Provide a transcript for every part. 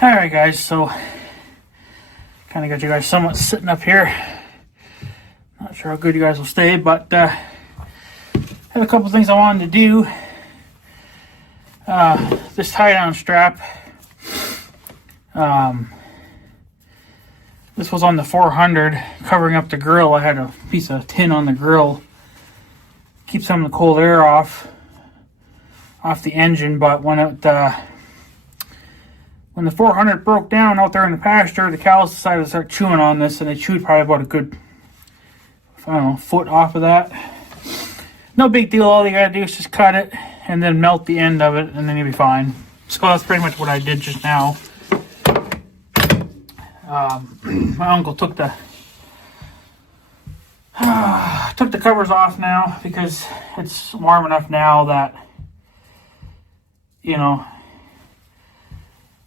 Alright guys, so kind of got you guys somewhat sitting up here. Not sure how good you guys will stay, but have a couple things I wanted to do. This tie down strap, this was on the 400 covering up the grill. I had a piece of tin on the grill, keep some of the cold air off the engine, but when the 400 broke down out there in the pasture, the cows decided to start chewing on this, and they chewed probably about a good, I don't know, foot off of that. No big deal. All you gotta do is just cut it and then melt the end of it, and then you'll be fine. So that's pretty much what I did just now. My uncle took the covers off now because it's warm enough now that, you know,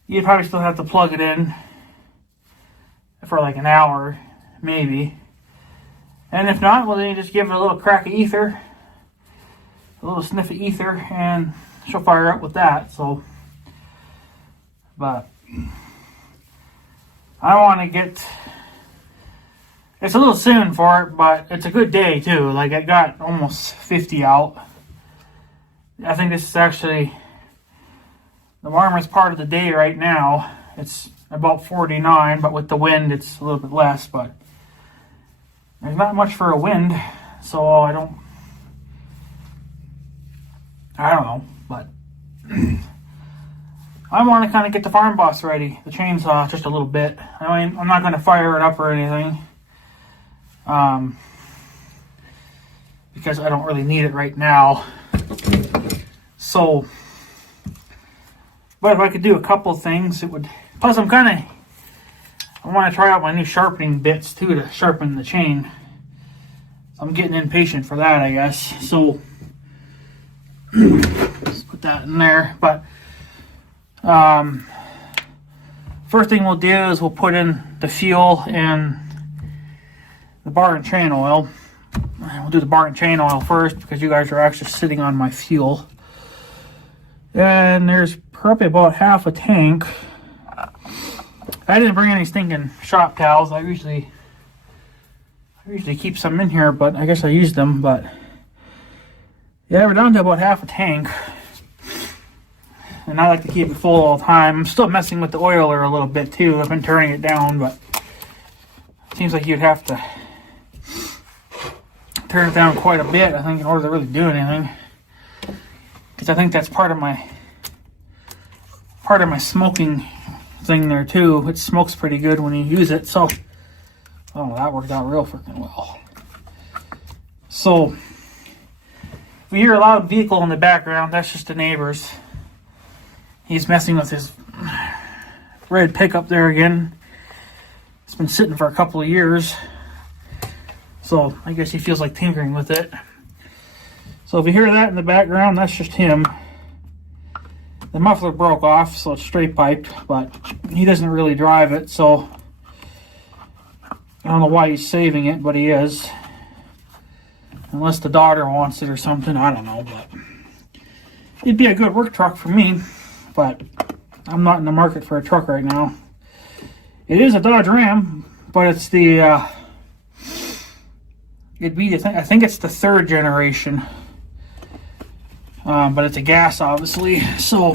you'd probably still have to plug it in for like an hour, maybe. And if not, well, then you just give it a little crack of ether, a little sniff of ether, and she'll fire up with that. So, but I want to get, it's a little soon for it, but it's a good day too. Like, I got almost 50 out. I think this is actually the warmest part of the day right now. It's about 49, but with the wind it's a little bit less, but there's not much for a wind, so I don't know, but I want to kind of get the farm boss ready, the chainsaw, just a little bit. I mean, I'm not going to fire it up or anything, because I don't really need it right now. So, but if I could do a couple things, it would. Plus, I want to try out my new sharpening bits too to sharpen the chain. I'm getting impatient for that, I guess. So, let's put that in there. But first thing we'll do is we'll put in the fuel and the bar and chain oil. We'll do the bar and chain oil first because you guys are actually sitting on my fuel. And there's probably about half a tank. I didn't bring any stinking shop towels. I usually keep some in here, but I guess I used them. But yeah, we're down to about half a tank, and I like to keep it full all the time. I'm still messing with the oiler a little bit too. I've been turning it down, but it seems like you'd have to turn it down quite a bit, I think, in order to really do anything. Because I think that's part of my smoking thing there too. It smokes pretty good when you use it. So, oh, that worked out real freaking well. So, if we hear a loud vehicle in the background, that's just the neighbors. He's messing with his red pickup there again. It's been sitting for a couple of years, so I guess he feels like tinkering with it. So if you hear that in the background, that's just him. The muffler broke off, so it's straight piped, but he doesn't really drive it, so I don't know why he's saving it, but he is. Unless the daughter wants it or something, I don't know, but it'd be a good work truck for me, but I'm not in the market for a truck right now. It is a Dodge Ram, but it's the, I think it's the third generation. But it's a gas, obviously, so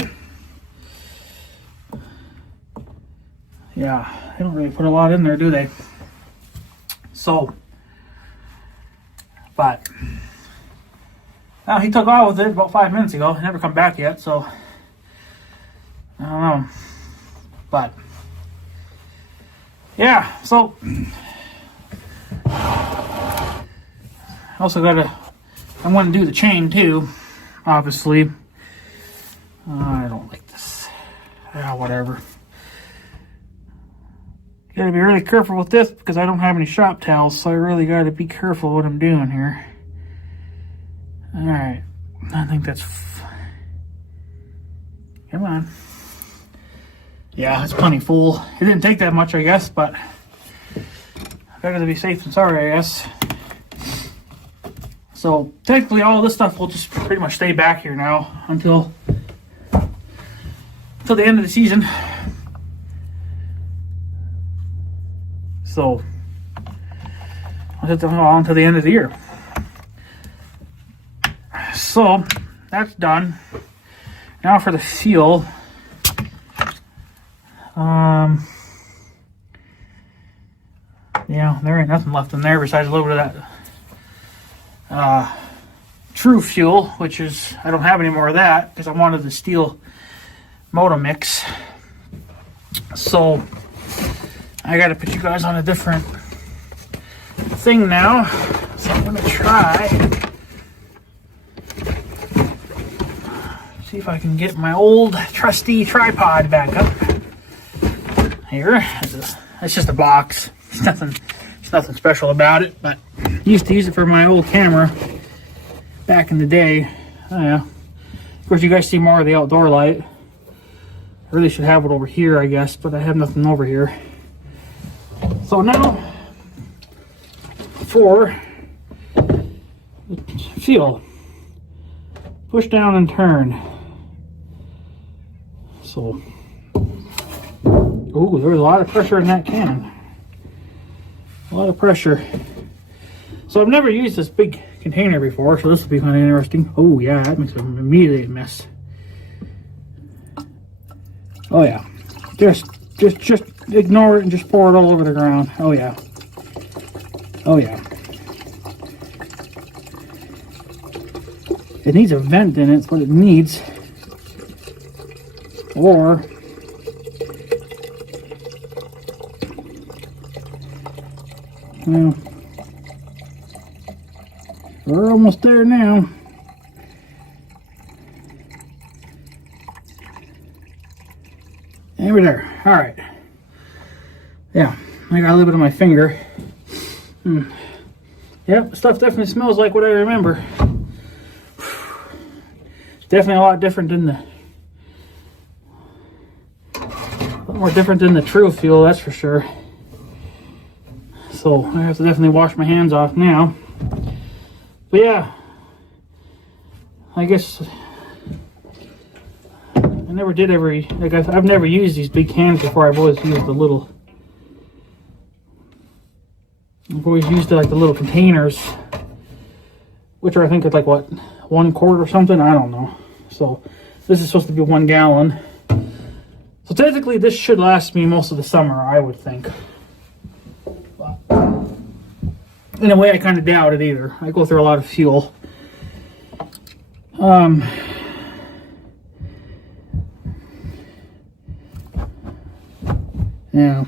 yeah, they don't really put a lot in there, do they? So, but now he took off with it about 5 minutes ago. He never come back yet, so I don't know. But yeah, so also I want to do the chain too. Obviously, I don't like this. Whatever. Gotta be really careful with this because I don't have any shop towels, so I really gotta be careful what I'm doing here. Alright, I think that's... Come on. Yeah, it's plenty full. It didn't take that much, I guess, but better to be safe than sorry, I guess. So technically all this stuff will just pretty much stay back here now until the end of the season. So on to the end of the year. So that's done. Now for the fuel. Yeah, there ain't nothing left in there besides a little bit of that True Fuel, which is, I don't have any more of that because I wanted the steel Motomix. So I got to put you guys on a different thing now. So I'm going to try. See if I can get my old trusty tripod back up. Here. It's just a box. It's nothing special about it, but I used to use it for my old camera back in the day. Oh yeah. Of course, you guys see more of the outdoor light. I really should have it over here, I guess, but I have nothing over here. So now for fuel. Push down and turn. So, ooh, there's a lot of pressure in that can. A lot of pressure. So I've never used this big container before, so this will be kind of interesting. Oh yeah, that makes an immediate mess. Oh yeah, just ignore it and just pour it all over the ground. Oh yeah. Oh yeah. It needs a vent in it. It's what it needs. Or well, we're almost there now. And we're there. All right. Yeah, I got a little bit on my finger. Yep, stuff definitely smells like what I remember. It's definitely a lot different than a lot more different than the True Fuel, that's for sure. So I have to definitely wash my hands off now. But yeah, I guess I never did I've never used these big cans before. I've always used the little. I've always used like the little containers, which are I think it's like what, 1 quart or something. I don't know. So this is supposed to be 1 gallon. So technically this should last me most of the summer, I would think. But in a way, I kind of doubt it either. I go through a lot of fuel. Yeah,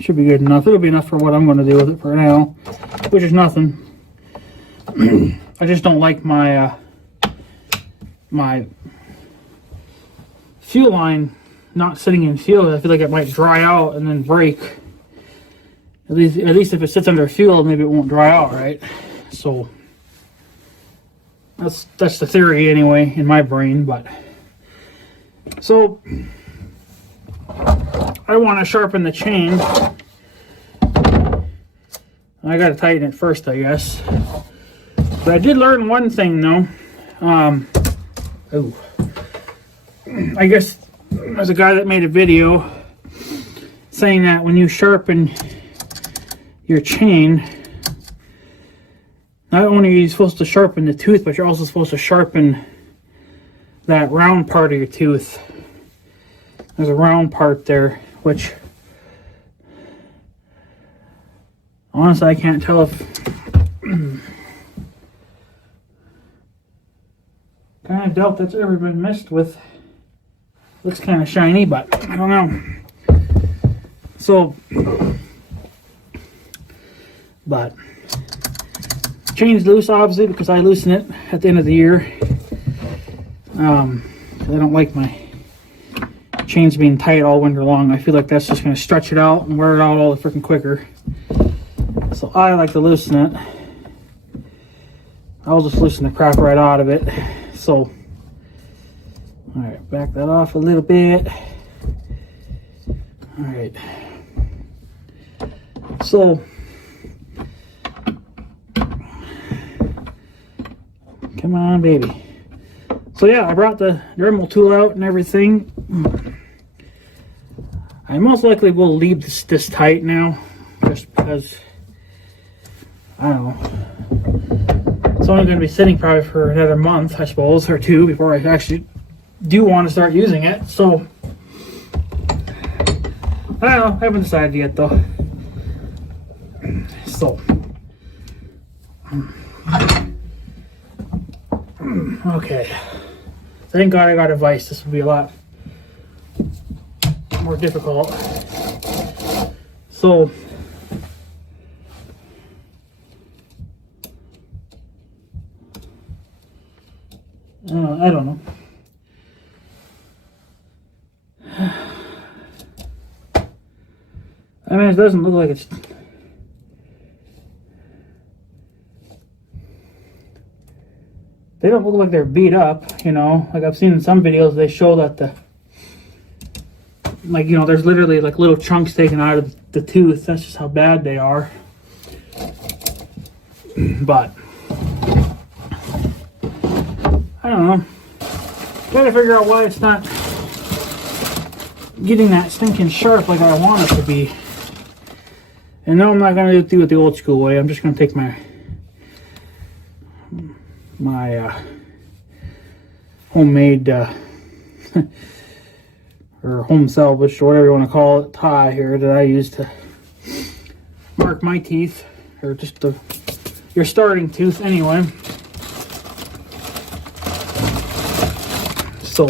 should be good enough. It'll be enough for what I'm going to do with it for now, which is nothing. I just don't like my my fuel line not sitting in fuel. I feel like it might dry out and then break. At least if it sits under fuel, maybe it won't dry out, right? So that's the theory anyway in my brain. But so I want to sharpen the chain. I got to tighten it first, I guess. But I did learn one thing though. I guess there's a guy that made a video saying that when you sharpen your chain, not only are you supposed to sharpen the tooth, but you're also supposed to sharpen that round part of your tooth. There's a round part there, which honestly I can't tell if kind of doubt that's ever been messed with. Looks kind of shiny, but I don't know. So but chain's loose, obviously, because I loosen it at the end of the year. I don't like my chains being tight all winter long. I feel like that's just going to stretch it out and wear it out all the freaking quicker. So I like to loosen it. I'll just loosen the crap right out of it. So, alright, back that off a little bit. Alright. So, come on, baby. So yeah, I brought the Dremel tool out and everything. I most likely will leave this tight now. just because, I don't know, it's only going to be sitting probably for another month, I suppose, or two before I actually do want to start using it. So I don't know, I haven't decided yet though. So okay, thank God I got a vise. This would be a lot more difficult. So I don't know. I mean, it doesn't look like it's... They don't look like they're beat up, you know. Like I've seen in some videos, they show that the... Like, you know, there's literally like little chunks taken out of the tooth. That's just how bad they are. But... I don't know. Gotta figure out why it's not getting that stinking sharp like I want it to be. And no, I'm not gonna do it the old school way. I'm just gonna take my homemade or home salvaged or whatever you want to call it tie here that I use to mark my teeth, or just your starting tooth anyway. So,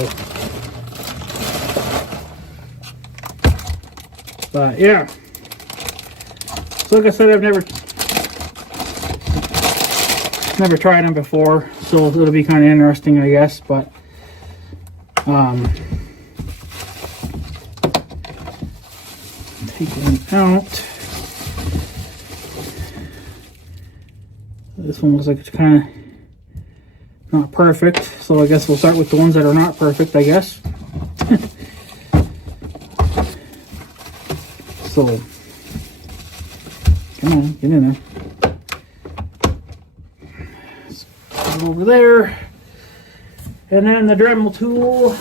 but yeah. So like I said, I've never tried them before, so it'll be kind of interesting, I guess. But take one out. This one looks like it's kind of not perfect, so I guess we'll start with the ones that are not perfect, I guess. So, come on, get in there. Let's put it over there. And then the Dremel tool.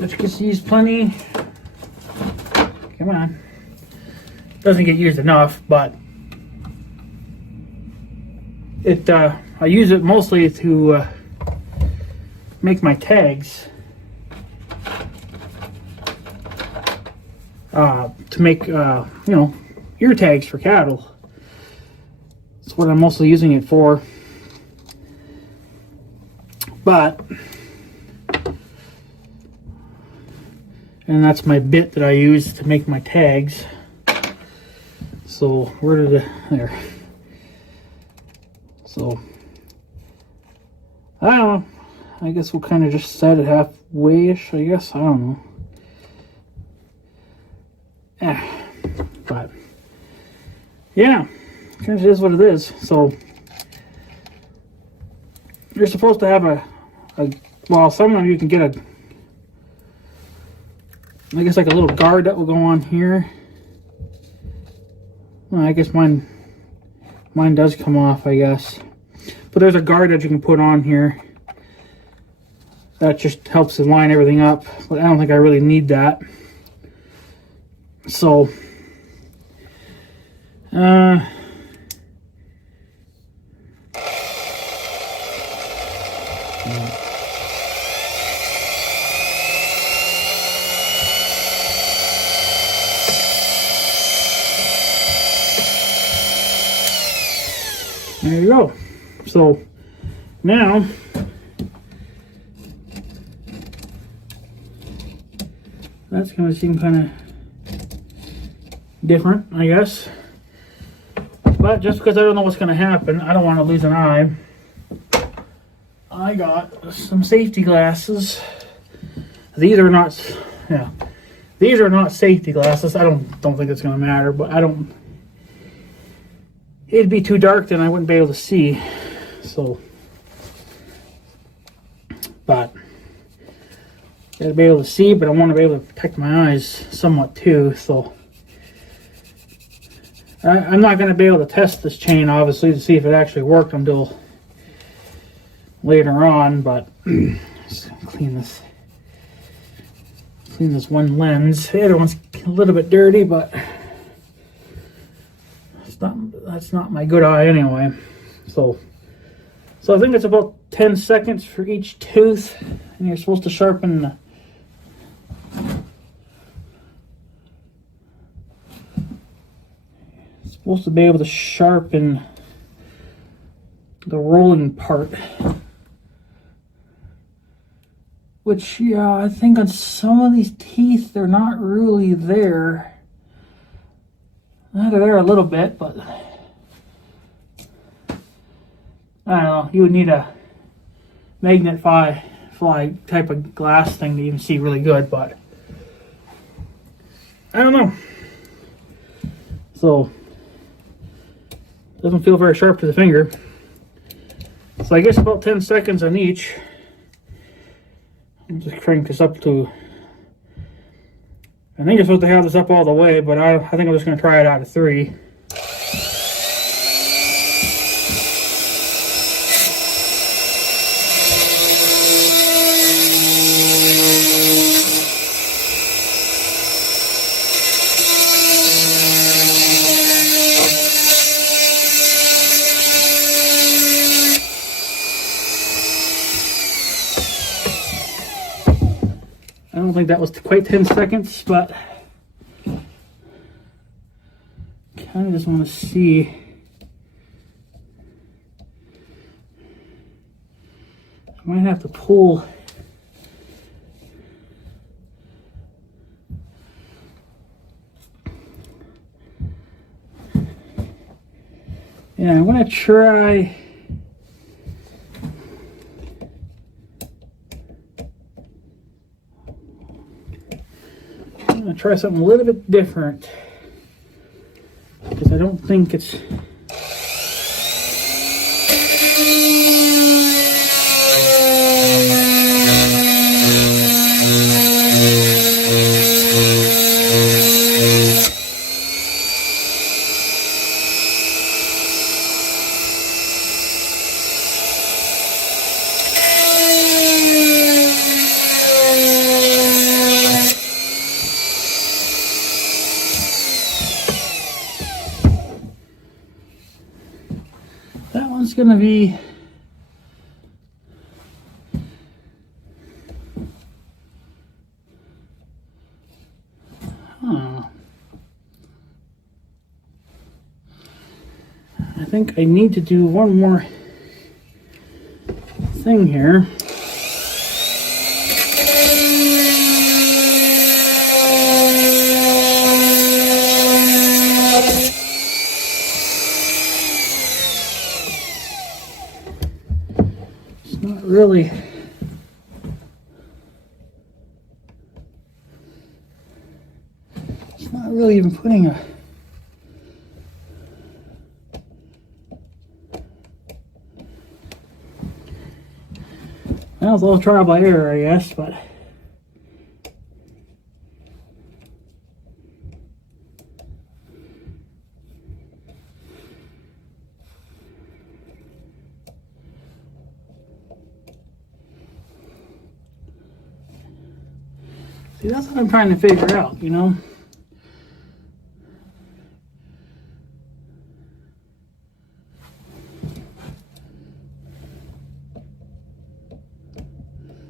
Which gets used plenty. Come on. Doesn't get used enough, but I use it mostly to make my tags. To make, you know, ear tags for cattle. That's what I'm mostly using it for. But, and that's my bit that I use to make my tags. So, where did it, there. So, I don't know. I guess we'll kind of just set it halfway-ish, I guess. I don't know. But yeah, kind of is what it is. So you're supposed to have a well, some of you can get I guess like a little guard that will go on here. Well, I guess mine does come off, I guess. But there's a guard that you can put on here that just helps to line everything up. But I don't think I really need that. So, there you go. So, now, that's going to seem kind of different, I guess. But just because I don't know what's going to happen, I don't want to lose an eye. I got some safety glasses. These are not, yeah, these are not safety glasses. I don't think it's going to matter, but it'd be too dark, then I wouldn't be able to see. So, but gotta be able to see, but I want to be able to protect my eyes somewhat too. So I'm not going to be able to test this chain, obviously, to see if it actually worked until later on. But just gonna clean clean this one lens. The other one's a little bit dirty, but that's not my good eye anyway. So I think it's about 10 seconds for each tooth, and you're supposed to sharpen the supposed to be able to sharpen the rolling part. Which, yeah, I think on some of these teeth, they're not really there. They're there a little bit, but I don't know. You would need a magnet fly type of glass thing to even see really good, but I don't know. So, doesn't feel very sharp to the finger. So I guess about 10 seconds on each. I'll just crank this up to, I think you're supposed to have this up all the way, but I think I'm just going to try it out of 3. I don't think that was quite 10 seconds, but kind of just want to see. I might have to pull. Yeah, I'm going to try. I'm going to try something a little bit different, because I don't think it's that one's going to be I think I need to do one more thing here. It's not really even putting a well, it's a little trial by error, I guess, but see, that's what I'm trying to figure out, you know?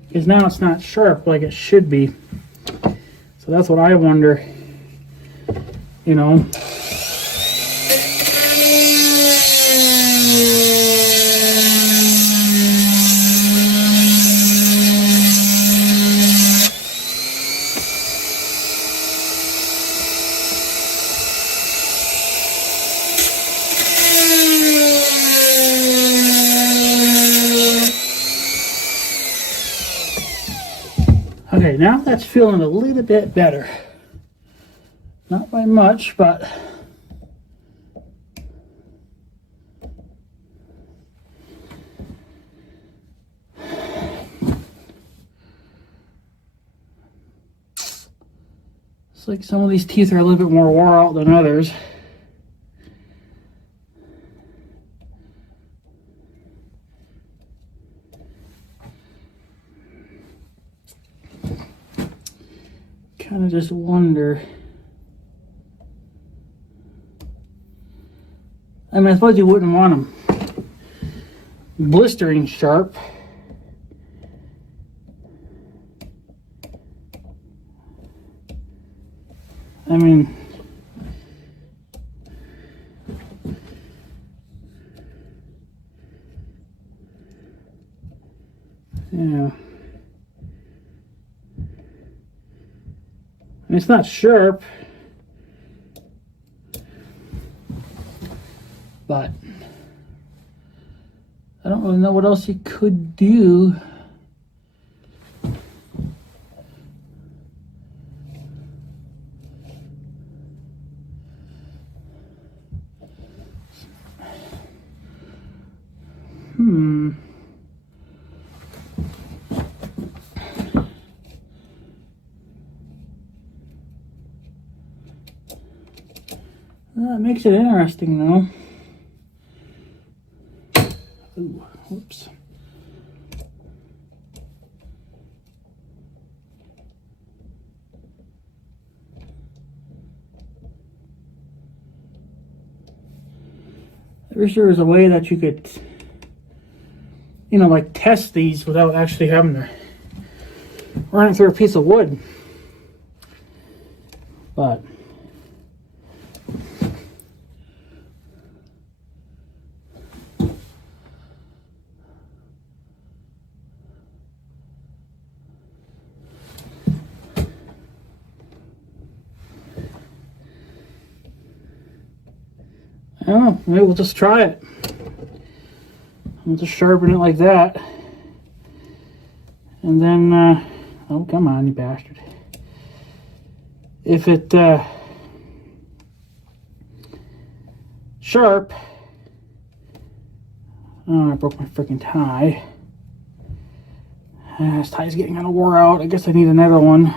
Because now it's not sharp like it should be. So that's what I wonder, you know. Okay, now that's feeling a little bit better. Not by much, but it's like some of these teeth are a little bit more wore out than others. kind of just wonder. I mean, I suppose you wouldn't want them blistering sharp. I mean, yeah. And it's not sharp, but I don't really know what else you could do. That makes it interesting, though. Ooh, whoops. I wish there was a way that you could, you know, like test these without actually having to run it through a piece of wood. But I don't know, maybe we'll just try it. We'll just sharpen it like that. And then, oh, come on, you bastard. If it, sharp, oh, I broke my freaking tie. This tie's getting kind of wore out. I guess I need another one.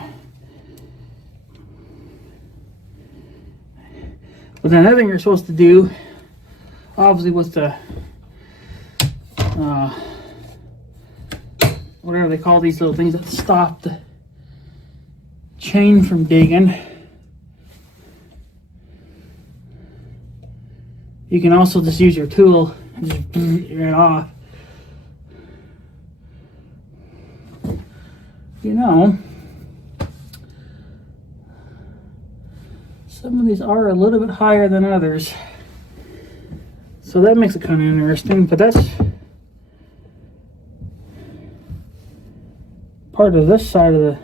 But then another thing you're supposed to do, obviously, was the whatever they call these little things that stop the chain from digging. You can also just use your tool and just it off. You know, some of these are a little bit higher than others, so that makes it kind of interesting. But that's part of this side of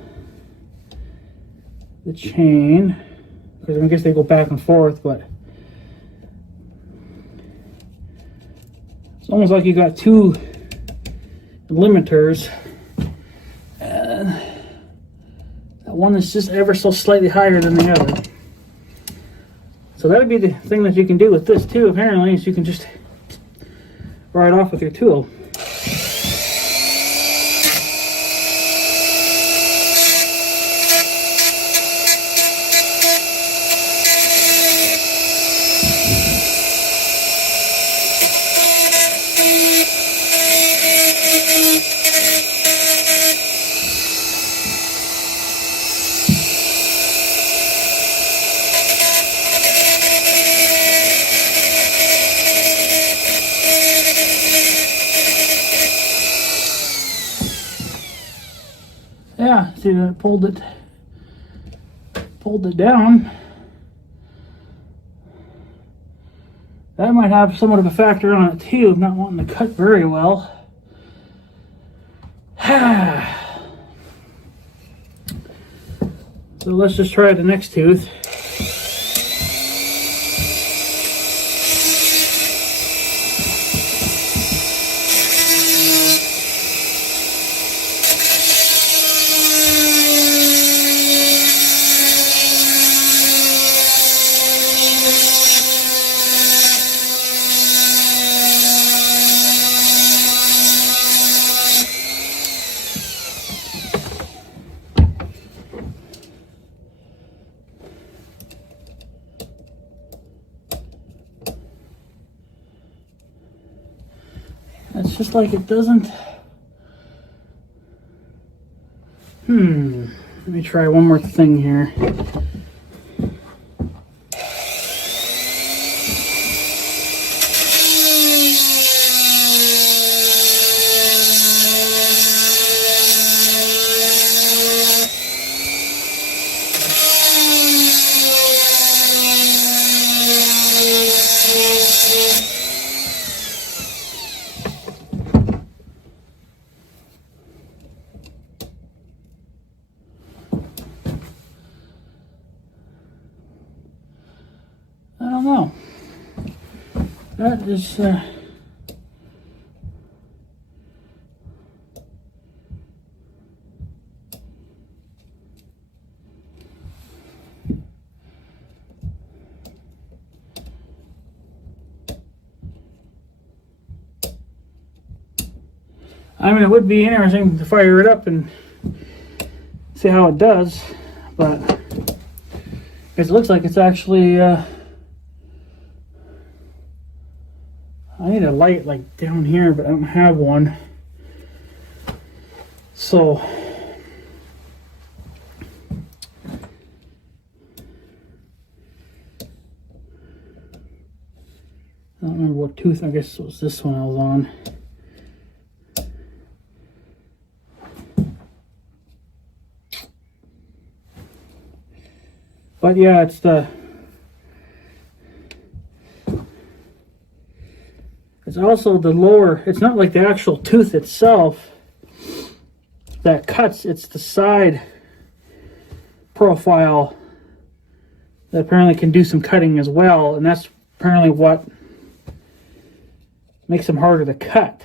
the chain, because I guess they go back and forth, but it's almost like you got two limiters. That one is just ever so slightly higher than the other. So that'd be the thing that you can do with this too, apparently, is you can just ride off with your tool. Yeah, see that it pulled it down. That might have somewhat of a factor on it too, of not wanting to cut very well. So let's just try the next tooth. It's just like it doesn't. Let me try one more thing here. I don't know. That is I mean, it would be interesting to fire it up and see how it does, but it looks like it's actually I need a light like down here, but I don't have one. So I don't remember what tooth, I guess it was this one I was on. But yeah, it's also the lower, it's not like the actual tooth itself that cuts, it's the side profile that apparently can do some cutting as well, and that's apparently what makes them harder to cut.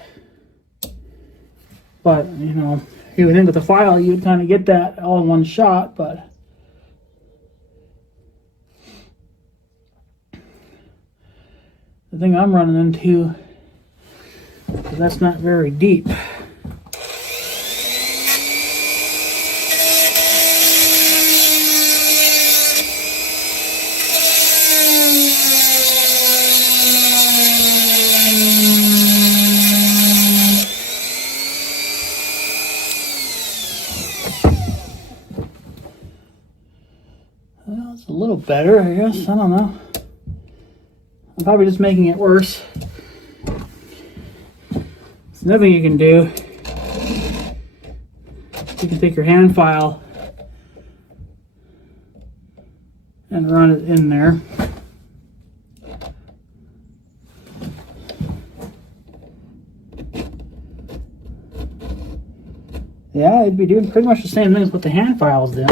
But, you know, if you would think with the file, you would kind of get that all in one shot, but the thing I'm running into is that's not very deep. Well, it's a little better, I guess. I don't know. I'm probably just making it worse. There's nothing you can do. You can take your hand file and run it in there. Yeah, it'd be doing pretty much the same thing as what the hand files did.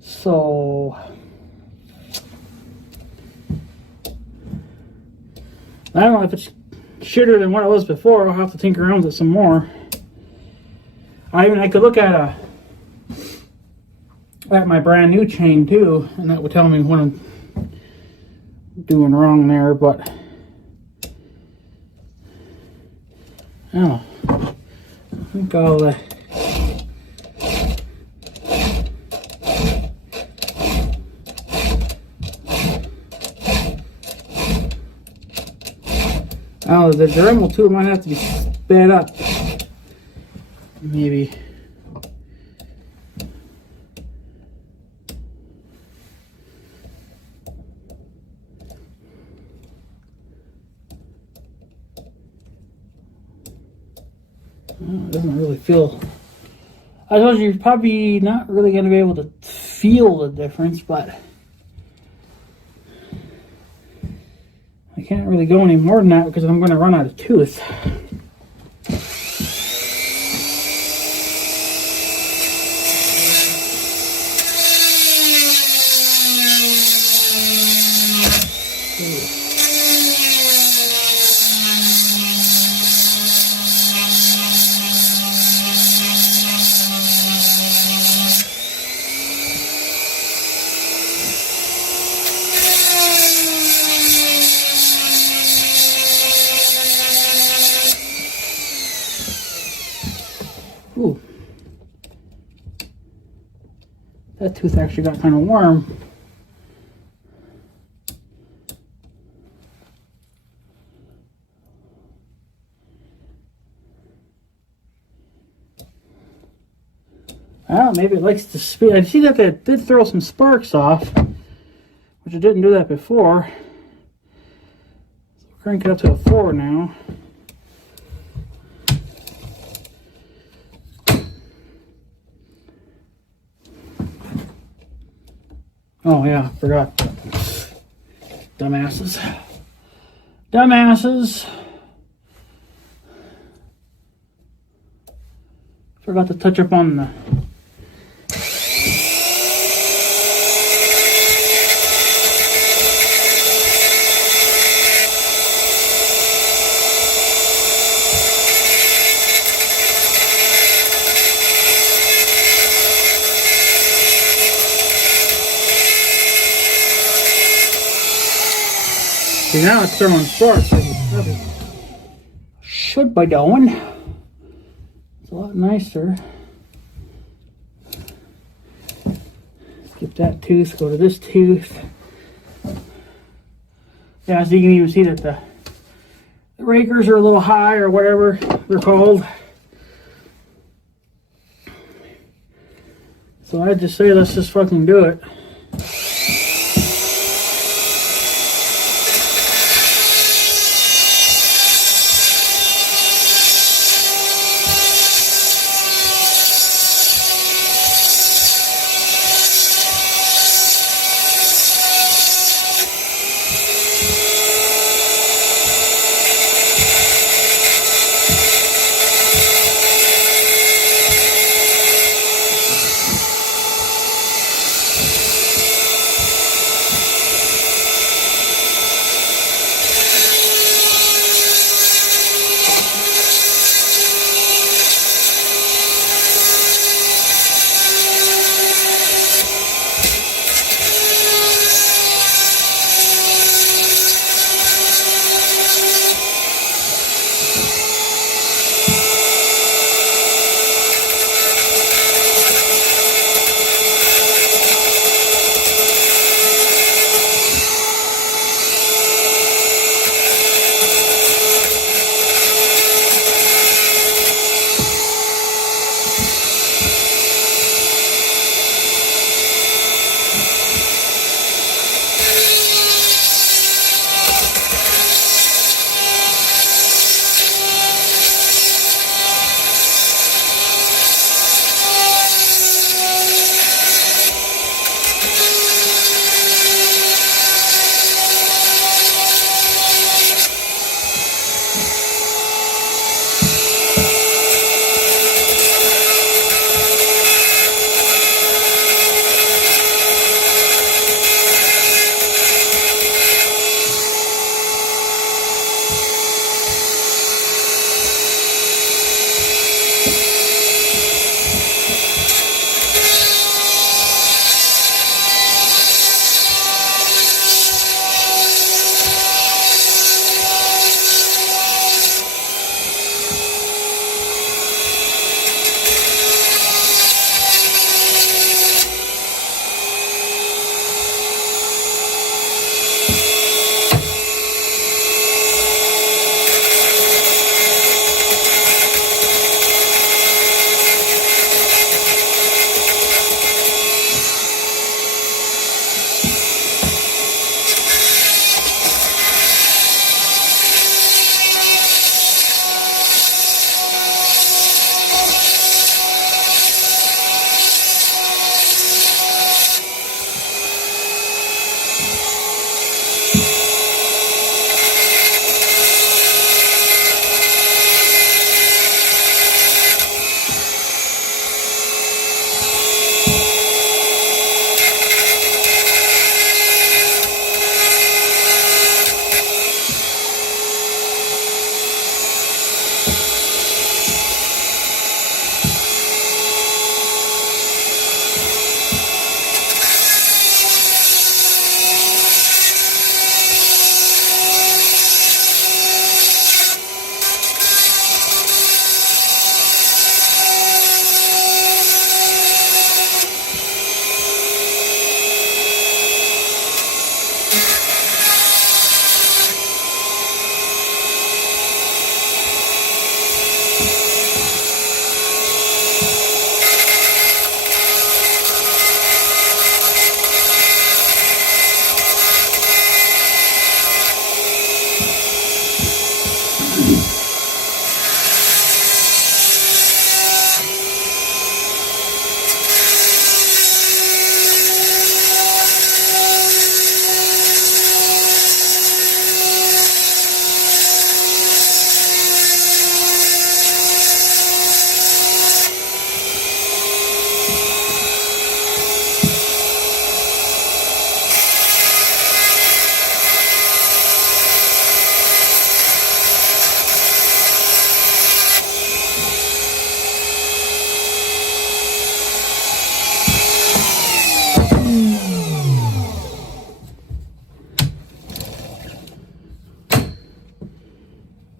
So I don't know if it's shitter than what it was before. I'll have to tinker around with it some more. I could look at my brand new chain too, and that would tell me what I'm doing wrong there, but I don't know. I think I'll oh, the Dremel tool might have to be sped up. Maybe. Well, it doesn't really feel. I told you, you're probably not really going to be able to feel the difference, but I can't really go any more than that because I'm going to run out of tooth. Ooh. That tooth actually got kind of warm. Well, maybe it likes to speed. I see that it did throw some sparks off, which it didn't do that before. So crank it up to a 4 now. Oh yeah, forgot. Dumbasses. Dumbasses. Forgot to touch up on the see, now it's throwing sparks. Should be doing. It's a lot nicer. Skip that tooth, go to this tooth. Yeah, so you can even see that the rakers are a little high or whatever they're called. So I'd just say let's just fucking do it.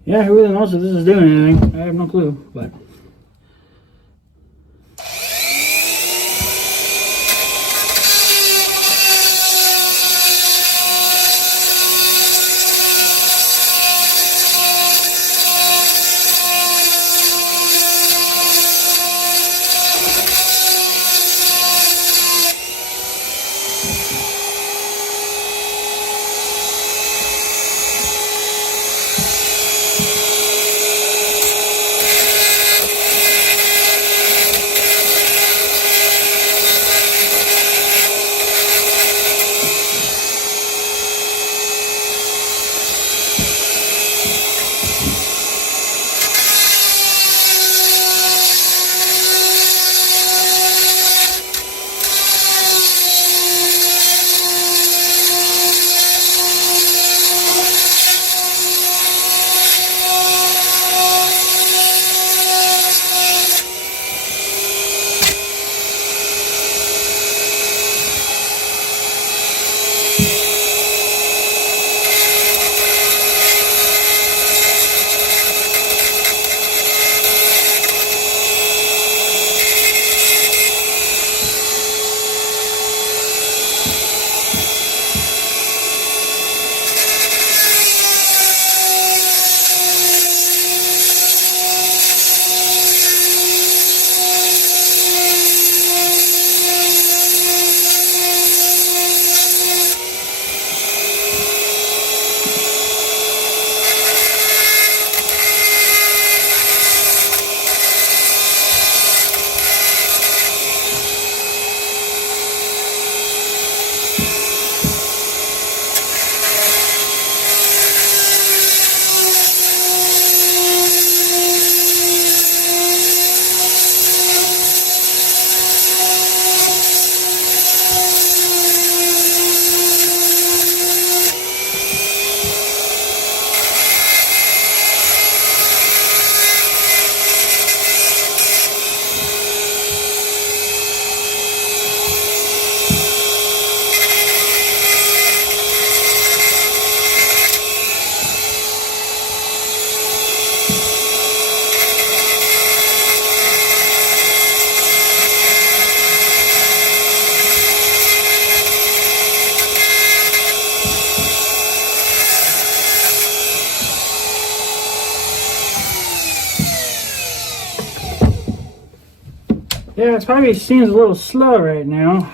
Yeah, who really knows if this is doing anything? I have no clue, but. Yeah, it probably seems a little slow right now.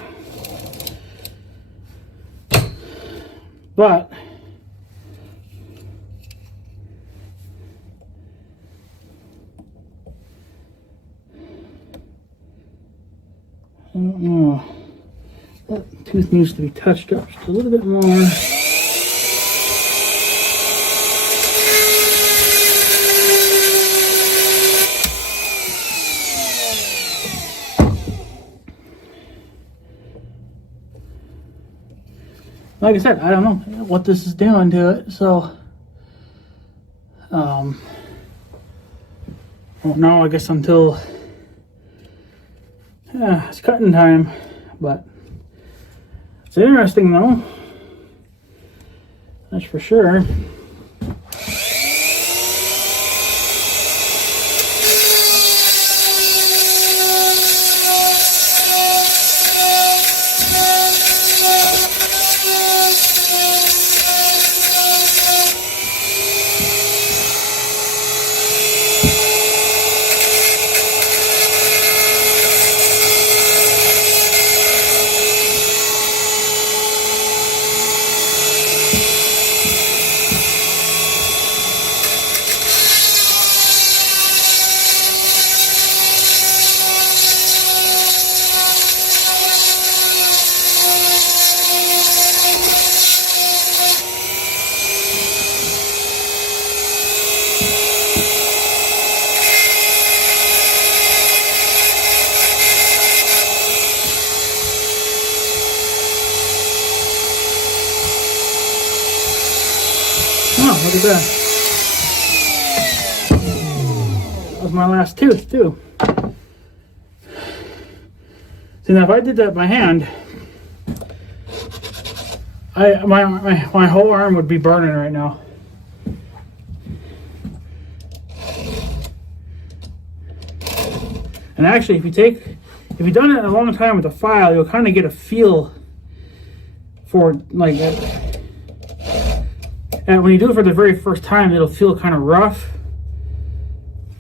But I don't know. That tooth needs to be touched up just a little bit more. Like I said, I don't know what this is doing to it, so I don't know, I guess until it's cutting time, but it's interesting though, that's for sure. That was my last tooth too. See, now if I did that by hand, my whole arm would be burning right now. And actually, if you've done it a long time with a file, you'll kind of get a feel for like it. And when you do it for the very first time, it'll feel kind of rough.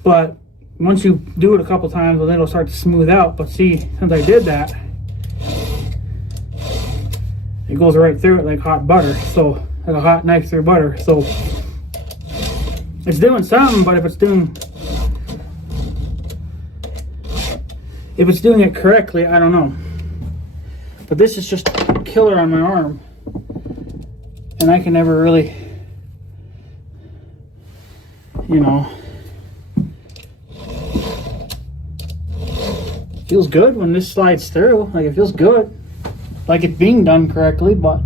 But once you do it a couple times, well, then it'll start to smooth out. But see, since I did that, it goes right through it like hot butter. So, like a hot knife through butter. So, it's doing something, but if it's doing it correctly, I don't know. But this is just killer on my arm. And I can never really, you know, feels good when this slides through. Like, it feels good. Like it's being done correctly, but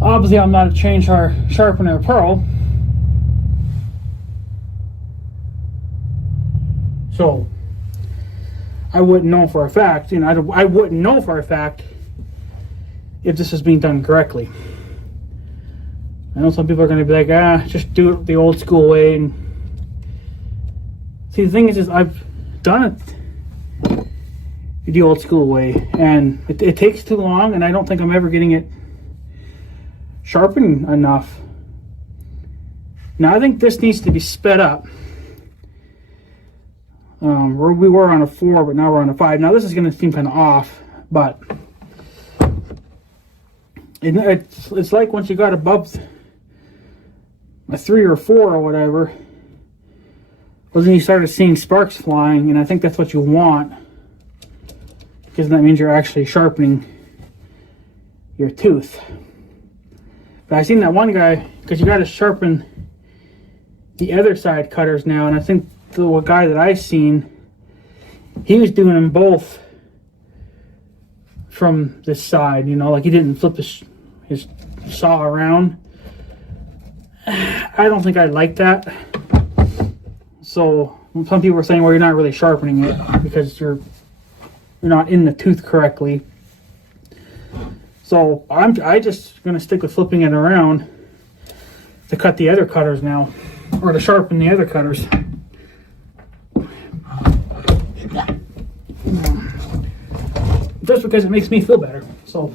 obviously I'm not a chain sharpener pro. So I wouldn't know for a fact, you know, I wouldn't know for a fact if this is being done correctly. I know some people are going to be like, just do it the old school way. And see, the thing is I've done it the old school way, and it takes too long, and I don't think I'm ever getting it sharpened enough. Now, I think this needs to be sped up. We were on a 4, but now we're on a 5. Now, this is going to seem kind of off, but it's like once you got above a 3 or 4 or whatever, well, then you started seeing sparks flying, and I think that's what you want, because that means you're actually sharpening your tooth. But I seen that one guy, because you got to sharpen the other side cutters now, and I think the guy that I seen, he was doing them both from this side, you know, like he didn't flip his saw around. I don't think I like that. So some people were saying, well, you're not really sharpening it because you're not in the tooth correctly. So I just gonna stick with flipping it around to cut the other cutters now, or to sharpen the other cutters. Just because it makes me feel better. So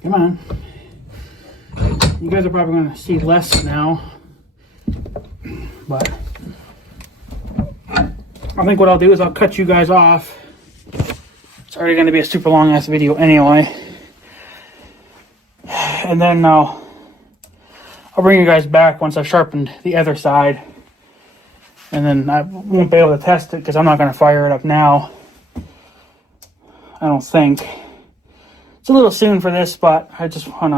come on. You guys are probably gonna see less now, but I think what I'll do is I'll cut you guys off. It's already going to be a super long ass video anyway. And then I'll bring you guys back once I've sharpened the other side. And then I won't be able to test it because I'm not going to fire it up now. I don't think. It's a little soon for this, but I just want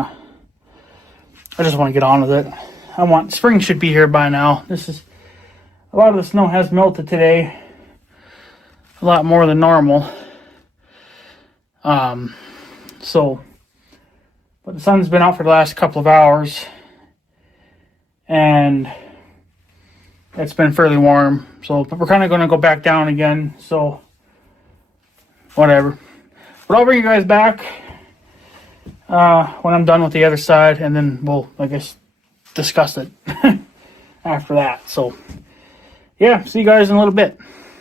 to get on with it. Spring should be here by now. A lot of the snow has melted today. A lot more than normal. But the sun's been out for the last couple of hours, and it's been fairly warm. So, but we're kind of going to go back down again. So, whatever. But I'll bring you guys back when I'm done with the other side, and then we'll, I guess, discuss it after that. So, yeah, see you guys in a little bit.